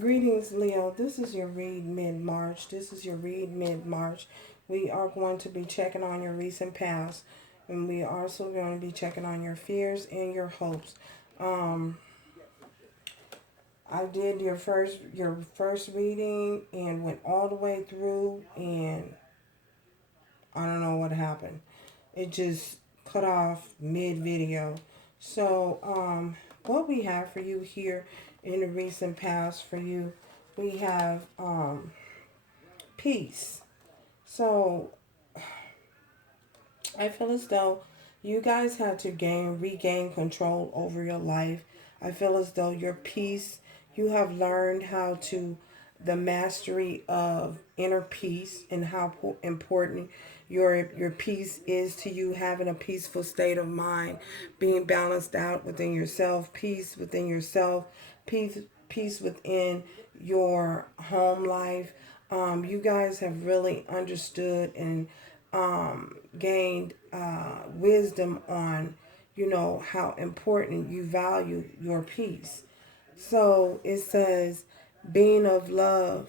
Greetings, Leo. This is your read mid-March. We are going to be checking on your recent past, and we are also going to be checking on your fears and your hopes. Um, I did your first reading and went all the way through, and I don't know what happened. It just cut off mid-video. So, what we have for you here in the recent past for you, we have peace. So I feel as though you guys had to regain control over your life. I feel as though your peace, you have learned how to, the mastery of inner peace and how important your peace is to you, having a peaceful state of mind, being balanced out within yourself, peace within yourself, peace peace within your home life. You guys have really understood and gained wisdom on, how important you value your peace. So it says, being of love.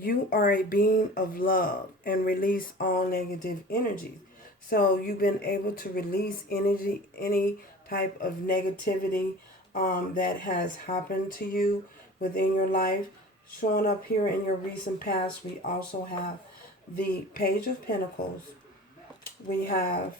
You are a being of love and release all negative energies. So you've been able to release energy, any type of negativity that has happened to you within your life. Showing up here in your recent past, we also have the Page of Pentacles. We have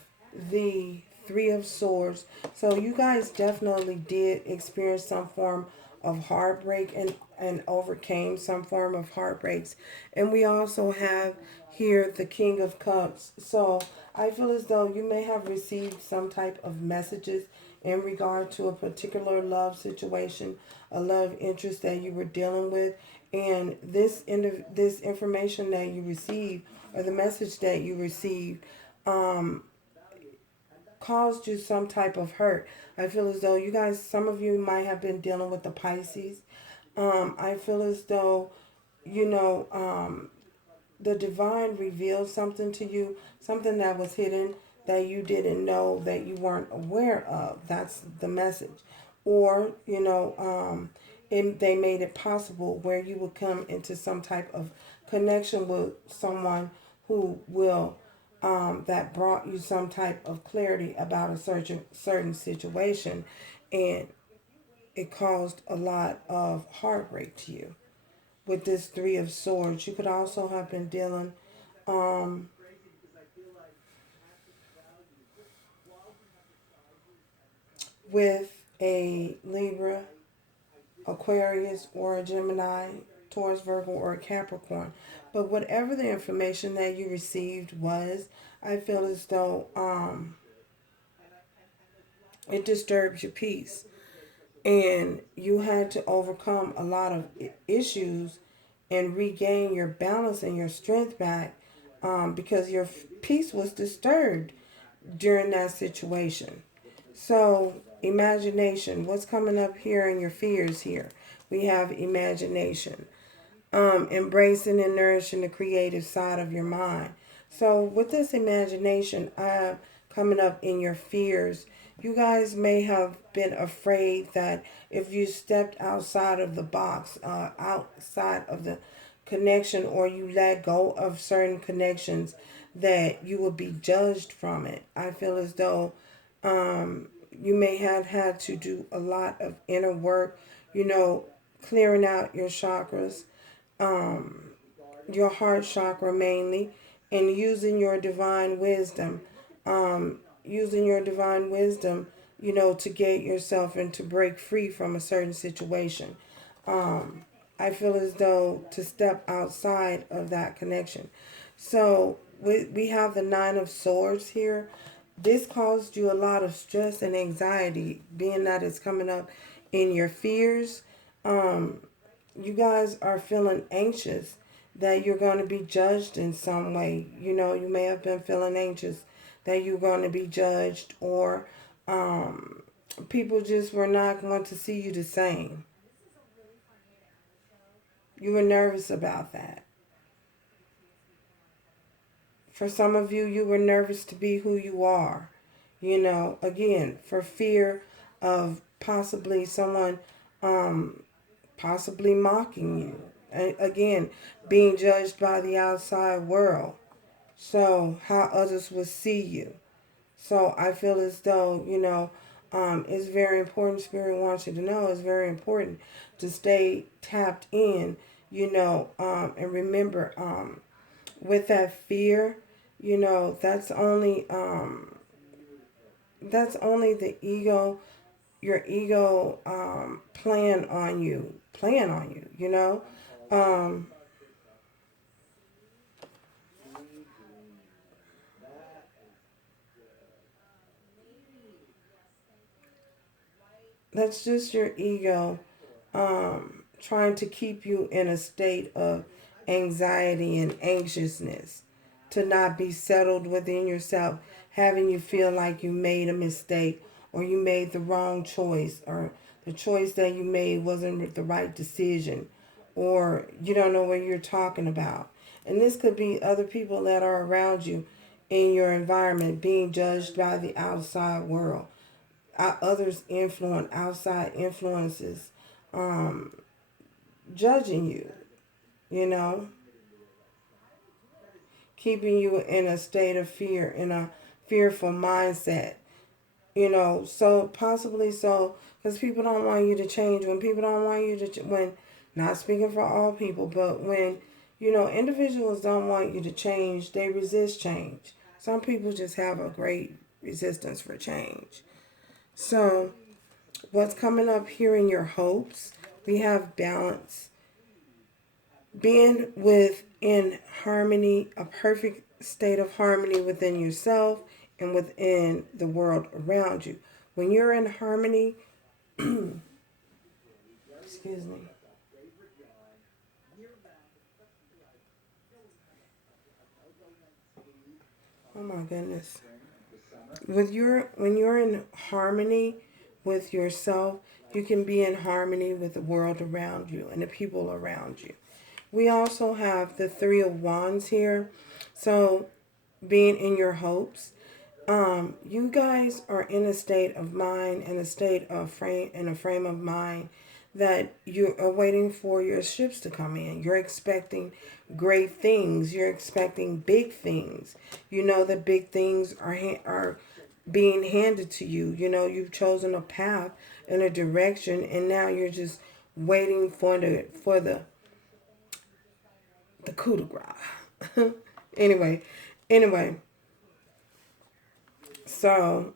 the Three of Swords. So you guys definitely did experience some form of heartbreak and overcame some form of heartbreaks. And we also have here the King of Cups. So I feel as though you may have received some type of messages in regard to a particular love situation, a love interest that you were dealing with. And this information that you received, or the message that you received, um, caused you some type of hurt. I feel as though you guys, some of you might have been dealing with the Pisces. I feel as though, you know, the divine revealed something to you, something that was hidden that you didn't know, that you weren't aware of. That's the message. Or, they made it possible where you would come into some type of connection with someone who will, that brought you some type of clarity about a certain situation, and it caused a lot of heartbreak to you. With this Three of Swords, you could also have been dealing um, with a Libra, Aquarius, or a Gemini, Taurus, Virgo, or a Capricorn. But whatever the information that you received was, I feel as though it disturbed your peace. And you had to overcome a lot of issues and regain your balance and your strength back, because your peace was disturbed during that situation. So, imagination, what's coming up here in your fears here? We have imagination, embracing and nourishing the creative side of your mind. So, with this imagination coming up in your fears, you guys may have been afraid that if you stepped outside of the box, outside of the connection, or you let go of certain connections, that you would be judged from it. I feel as though you may have had to do a lot of inner work, you know, clearing out your chakras, um, your heart chakra mainly, and using your divine wisdom, to get yourself and to break free from a certain situation. Um, I feel as though to step outside of that connection. So we have the Nine of Swords here. This caused you a lot of stress and anxiety, being that it's coming up in your fears. Um, you guys are feeling anxious that you're going to be judged in some way. You may have been feeling anxious that you're going to be judged, or um, people just were not going to see you the same. You were nervous about that. For some of you, you were nervous to be who you are. Again, for fear of possibly someone possibly mocking you. And again, being judged by the outside world. So, how others will see you. So, I feel as though, it's very important. Spirit wants you to know it's very important to stay tapped in, and remember, with that fear, that's only the ego, your ego, playing on you. Um, that's just your ego, trying to keep you in a state of anxiety and anxiousness, to not be settled within yourself, having you feel like you made a mistake, or you made the wrong choice, or the choice that you made wasn't the right decision, or you don't know what you're talking about. And this could be other people that are around you in your environment being judged by the outside world. Others outside influences, um, judging you, you know, keeping you in a state of fear, in a fearful mindset, so possibly so, because people don't want you to change. When people don't want you to, when, not speaking for all people, but when, individuals don't want you to change, they resist change. Some people just have a great resistance for change. So, what's coming up here in your hopes? We have balance, being within harmony, a perfect state of harmony within yourself and within the world around you. When you're in harmony, excuse me. Oh my goodness. When you're in harmony with yourself, you can be in harmony with the world around you and the people around you. We also have the Three of Wands here. So, being in your hopes, you guys are in a state of mind, in a frame of mind that you are waiting for your ships to come in. You're expecting great things. You're expecting big things. You know that big things are being handed to you. You've chosen a path and a direction, and now you're just waiting for the coup de grace. anyway, anyway. So,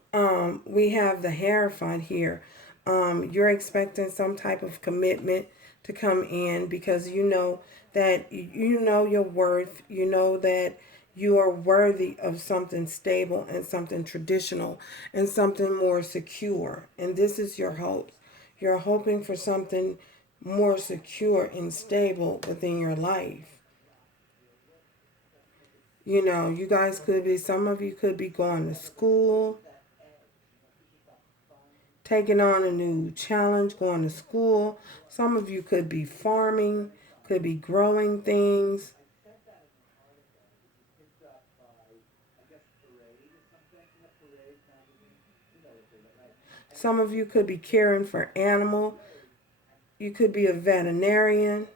we have the Hierophant here. You're expecting some type of commitment to come in, because you know that you know your worth. You know that you are worthy of something stable and something traditional and something more secure. And this is your hope. You're hoping for something more secure and stable within your life. You guys some of you could be going to school, taking on a new challenge, going to school. Some of you could be farming, could be growing things. Some of you could be caring for animal. You could be a veterinarian,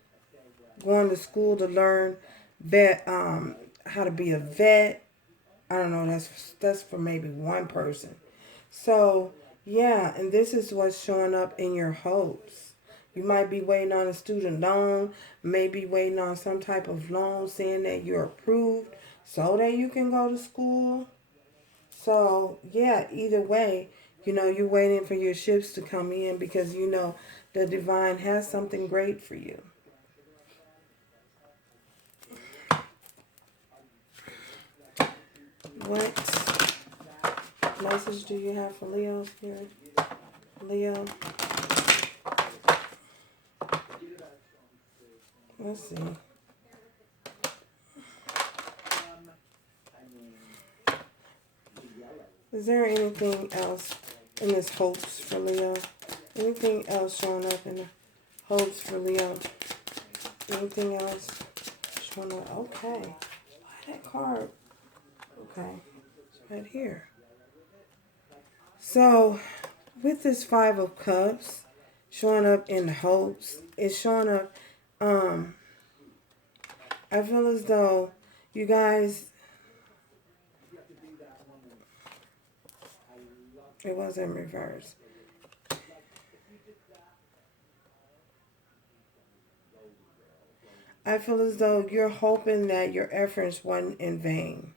going to school to learn how to be a vet. I don't know. That's for maybe one person. So yeah, and this is what's showing up in your hopes. You might be waiting on a student loan, maybe waiting on some type of loan saying that you're approved so that you can go to school. So yeah, either way, you're waiting for your ships to come in, because the divine has something great for you. What message do you have for Leo, Spirit? Leo. Let's see. Is there anything else in this hopes for Leo? Anything else showing up in the hopes for Leo? Anything else showing up? Okay. Why that card? Okay. It's right here. So, with this Five of Cups showing up in hopes. It's showing up. I feel as though you guys, it was in reverse. I feel as though you're hoping that your efforts weren't in vain.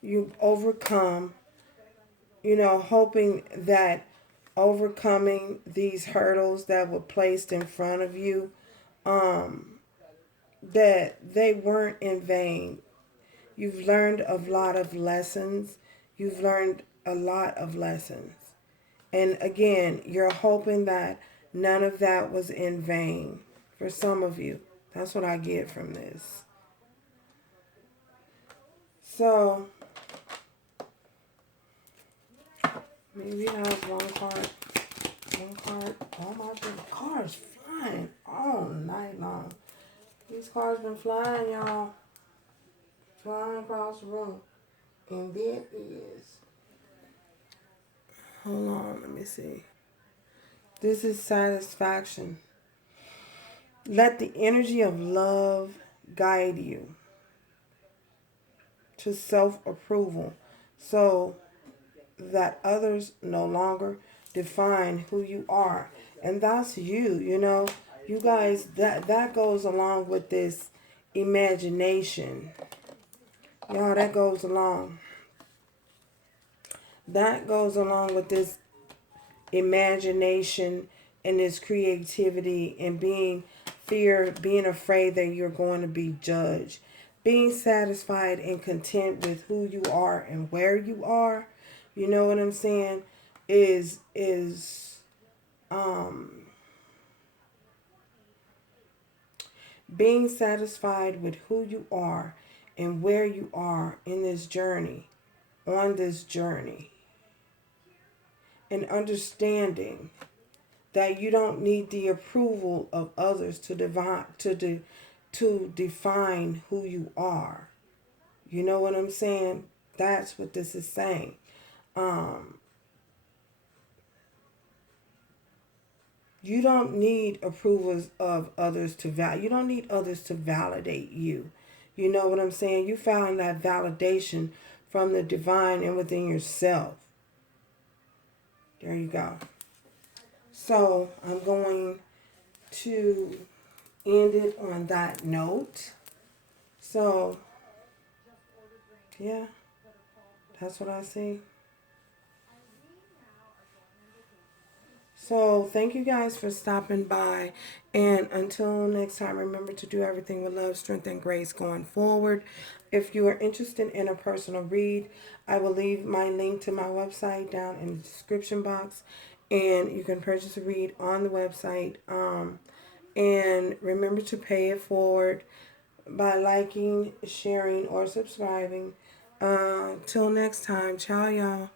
You overcome, hoping that overcoming these hurdles that were placed in front of you, that they weren't in vain. You've learned a lot of lessons. You've learned a lot of lessons. And again, you're hoping that none of that was in vain for some of you. That's what I get from this. So, maybe have one card. One card. Oh my goodness. Cards flying all night long. These cards been flying, y'all. Flying across the room. And there is. Hold on, let me see. This is satisfaction. Let the energy of love guide you to self-approval so that others no longer define who you are. And that's you. You guys, that goes along with this imagination. Y'all, that goes along. That goes along with this imagination and this creativity and being afraid that you're going to be judged. Being satisfied and content with who you are and where you are, you know what I'm saying, is being satisfied with who you are and where you are in this journey, on this journey, and understanding that you don't need the approval of others to define who you are. You know what I'm saying? That's what this is saying. You don't need approvals of others you don't need others to validate you. You know what I'm saying? You found that validation from the divine and within yourself. There you go. So I'm going to end it on that note. So, yeah, that's what I see. So, thank you guys for stopping by. And until next time, remember to do everything with love, strength, and grace going forward. If you are interested in a personal read, I will leave my link to my website down in the description box. And you can purchase a read on the website. And remember to pay it forward by liking, sharing, or subscribing. Till next time. Ciao, y'all.